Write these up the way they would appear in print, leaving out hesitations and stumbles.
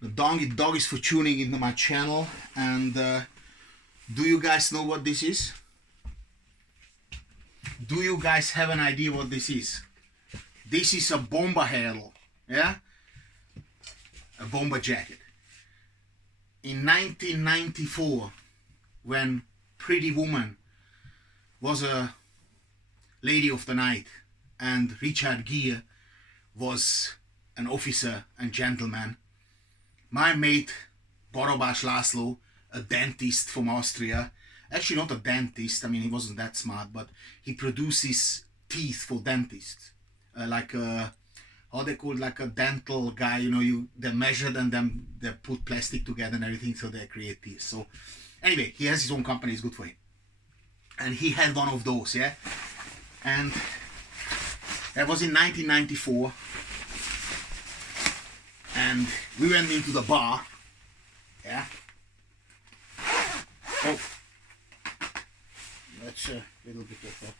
The dog is for tuning into my channel. And do you guys know what this is? Do you guys have an idea what this is? This is a bomber handle, yeah? A bomber jacket. In 1994, when Pretty Woman was a lady of the night and Richard Gere was an officer and gentleman, my mate Barabas Laszlo, a dentist from Austria, actually not a dentist, I mean he wasn't that smart, but he produces teeth for dentists, like a, how they call it, like a dental guy, you know, they measured and then they put plastic together and everything, so they create teeth. So anyway, he has his own company, it's good for him. And he had one of those, yeah? And that was in 1994. And we went into the bar, yeah? Oh, that's a little bit of a...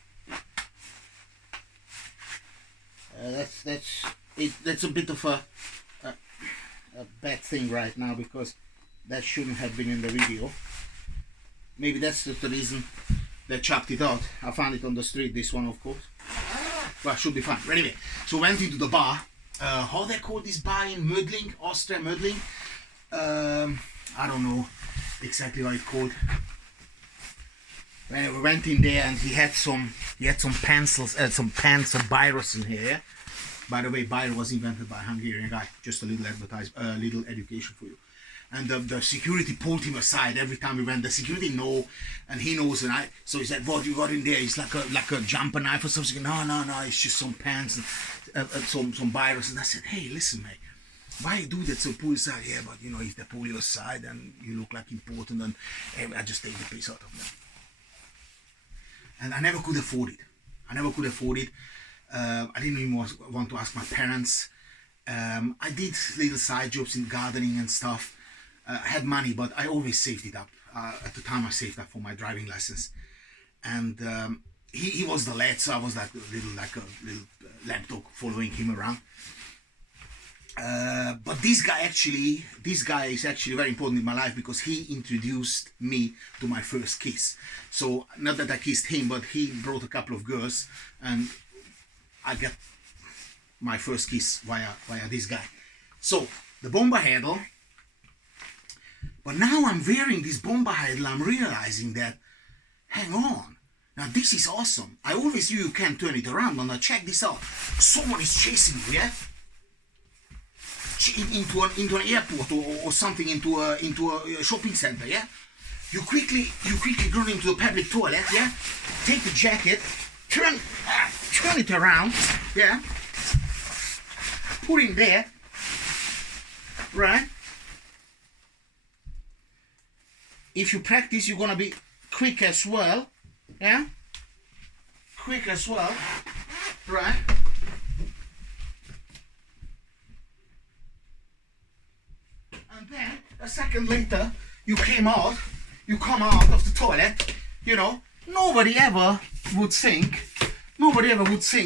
that's a bit of a bad thing right now, because that shouldn't have been in the video. Maybe that's the reason they chopped it out. I found it on the street, this one of course. But should be fine. But anyway, so went into the bar. How they call this bar in Modling, Austria, Modling? I don't know exactly how it's called. When we went in there and he had some pencils, some pens and biros in here. By the way, biro was invented by a Hungarian guy. Just a little little education for you. And the security pulled him aside every time we went. The security know, and he knows, and so he said, "What you got in there?" It's like a jumper knife or something. No, it's just some pens and some biros. And I said, "Hey, listen, mate, why you do that? So pull aside, yeah, but you know, if they pull you aside and you look like important, and I just take the piece out of them." And I never could afford it. I didn't even want to ask my parents. I did little side jobs in gardening and stuff. I had money, but I always saved it up. At the time, I saved up for my driving license. And he was the lad, so I was like a little lapdog following him around. But this guy is actually very important in my life, because he introduced me to my first kiss. So not that I kissed him, but he brought a couple of girls, and I got my first kiss via this guy. So the bomber handle. But now I'm wearing this bomber handle, I'm realizing that, hang on, now this is awesome. I always knew you can't turn it around, but now check this out. Someone is chasing you, yeah? Into an airport or something, into a shopping center, yeah? You quickly go into the public toilet, yeah? Take the jacket, turn it around, yeah? Put it there, right? If you practice, you're gonna be quick as well, yeah? Quick as well, right? And then a second later, you come out of the toilet. You know, nobody ever would think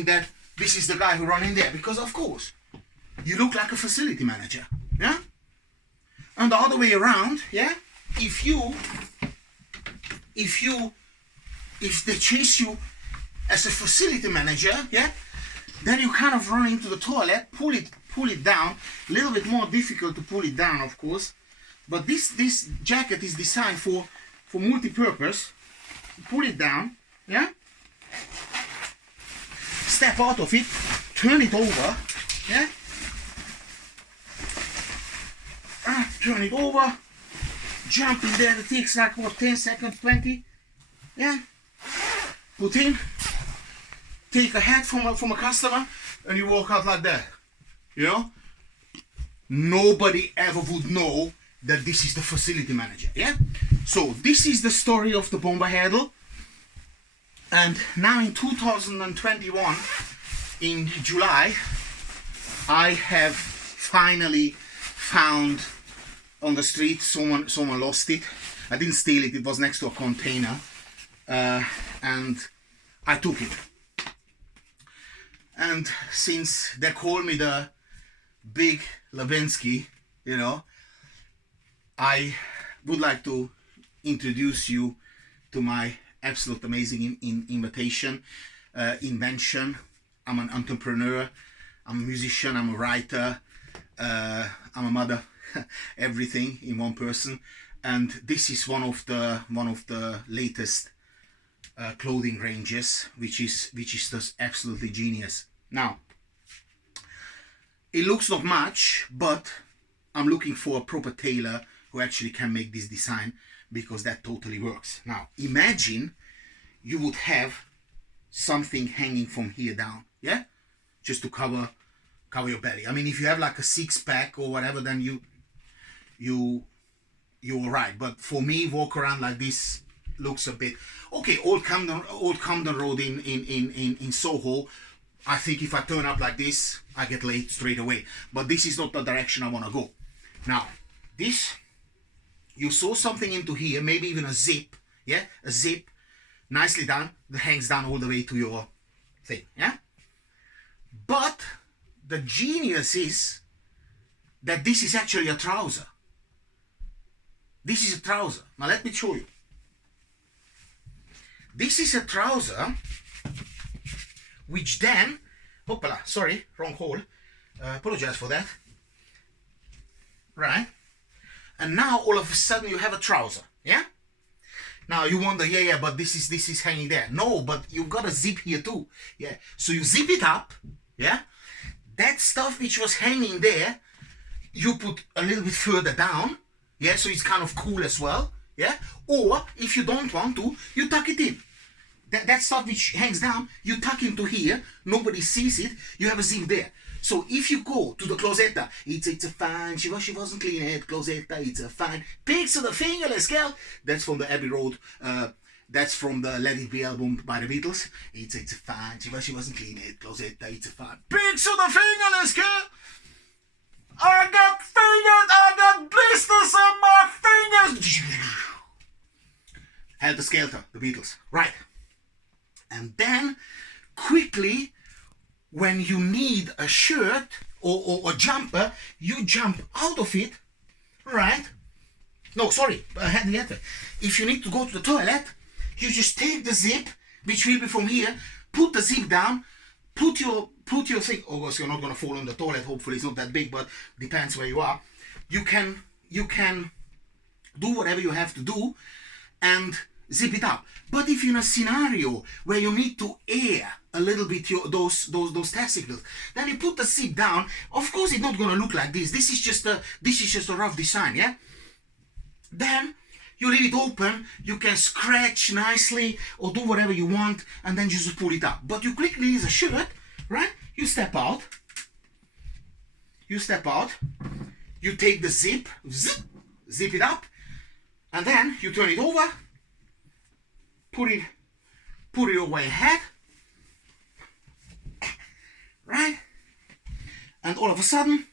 that this is the guy who ran in there, because of course you look like a facility manager, yeah? And the other way around, yeah? If they chase you as a facility manager, yeah, then you kind of run into the toilet, pull it down. A little bit more difficult to pull it down, of course, but this jacket is designed for multi-purpose. Pull it down, yeah, step out of it, turn it over, yeah, turn it over, jump in there. It takes like what, 10 seconds, 20, yeah, put in, take a hat from a customer, and you walk out like that. You know, nobody ever would know that this is the facility manager, yeah? So this is the story of the bomber handle. And now in 2021, in July, I have finally found on the street, someone lost it. I didn't steal it, it was next to a container, and I took it. And since they call me the big Levinsky, you know, I would like to introduce you to my absolute amazing invention. I'm an entrepreneur, I'm a musician, I'm a writer, I'm a mother, everything in one person. And this is one of the latest clothing ranges, which is just absolutely genius. Now, it looks not much, but I'm looking for a proper tailor who actually can make this design, because that totally works. Now, imagine you would have something hanging from here down, yeah, just to cover your belly. I mean, if you have like a six-pack or whatever, then you're alright. But for me, walk around like this looks a bit okay. Old Camden Road in Soho. I think if I turn up like this, I get late straight away. But this is not the direction I want to go. Now, this, you saw something into here, maybe even a zip, yeah, a zip, nicely done, that hangs down all the way to your thing, yeah. But the genius is that this is actually a trouser. This is a trouser. Now let me show you. This is a trouser, which then, hoppala, sorry, wrong hole. Apologize for that. Right? And now all of a sudden you have a trouser, yeah? Now you wonder, yeah, but this is hanging there. No, but you've got a zip here too, yeah? So you zip it up, yeah? That stuff which was hanging there, you put a little bit further down, yeah? So it's kind of cool as well, yeah? Or if you don't want to, you tuck it in. That stuff which hangs down, you tuck into here, nobody sees it, you have a zip there. So if you go to the closetta, it's a fine, she wasn't clean it, closetta, it's a fine, pigs of the fingerless girl. That's from the Abbey Road, that's from the Let It Be album by the Beatles. It's a fine, she wasn't clean it, closetta, it's a fine, pigs of the fingerless girl. I got fingers, I got blisters on my fingers. Helter Skelter, the Beatles, right. And then, quickly, when you need a shirt or a jumper, you jump out of it, right? No, sorry, I had the other. If you need to go to the toilet, you just take the zip, which will be from here, put the zip down, put your thing, of course you're not going to fall on the toilet, hopefully it's not that big, but depends where you are. You can do whatever you have to do and zip it up. But if you're in a scenario where you need to air a little bit those testicles, then you put the zip down. Of course it's not going to look like this. This is just a rough design, yeah? Then you leave it open, you can scratch nicely or do whatever you want, and then you just pull it up. But you quickly use a shirt, right? You step out, you take the zip, zip it up, and then you turn it over, put it over your head, right? And all of a sudden,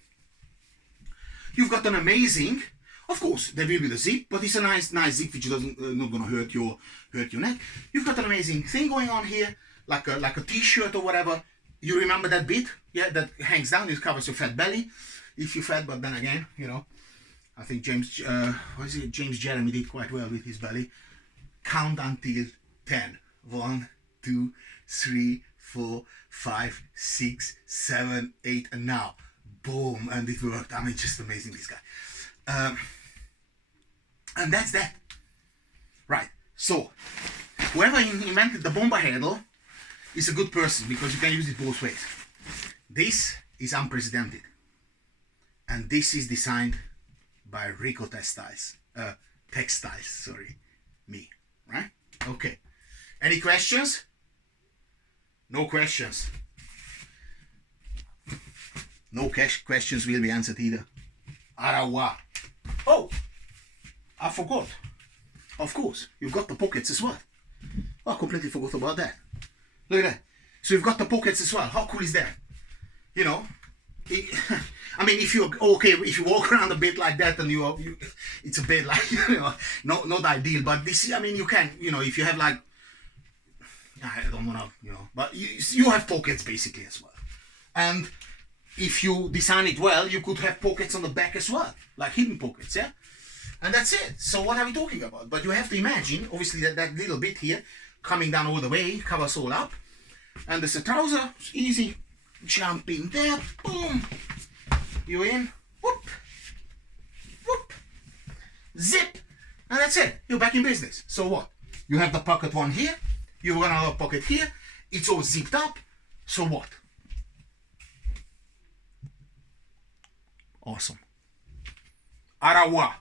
you've got an amazing, of course, there will be the zip, but it's a nice zip which doesn't not gonna hurt your neck. You've got an amazing thing going on here, like a t-shirt or whatever. You remember that bit, yeah, that hangs down. It covers your fat belly, if you're fat. But then again, you know, I think James Jeremy did quite well with his belly. Count until 10. 1, 2, 3, 4, 5, 6, 7, 8, and now, boom, and it worked. I mean, just amazing, this guy. And that's that. Right. So, whoever invented the bomber handle is a good person, because you can use it both ways. This is unprecedented, and this is designed by Rico Textiles. Sorry, me. Right? Okay. Any questions? No questions. No questions will be answered either. Arawa. Oh, I forgot. Of course, you've got the pockets as well. Oh, I completely forgot about that. Look at that. So you've got the pockets as well. How cool is that? You know, I mean, if you walk around a bit like that, and you it's a bit like, you know, not ideal. But this, I mean, you can, you know, if you have like, I don't want to, you know, but you have pockets basically as well. And if you design it well, you could have pockets on the back as well, like hidden pockets, yeah. And that's it. So what are we talking about? But you have to imagine, obviously, that little bit here coming down all the way covers all up. And there's a trouser. It's easy. Jump in there. Boom. You're in. Whoop. Whoop. Zip. And that's it. You're back in business. So what? You have the pocket one here. You've got another pocket here. It's all zipped up. So what? Awesome. Au revoir.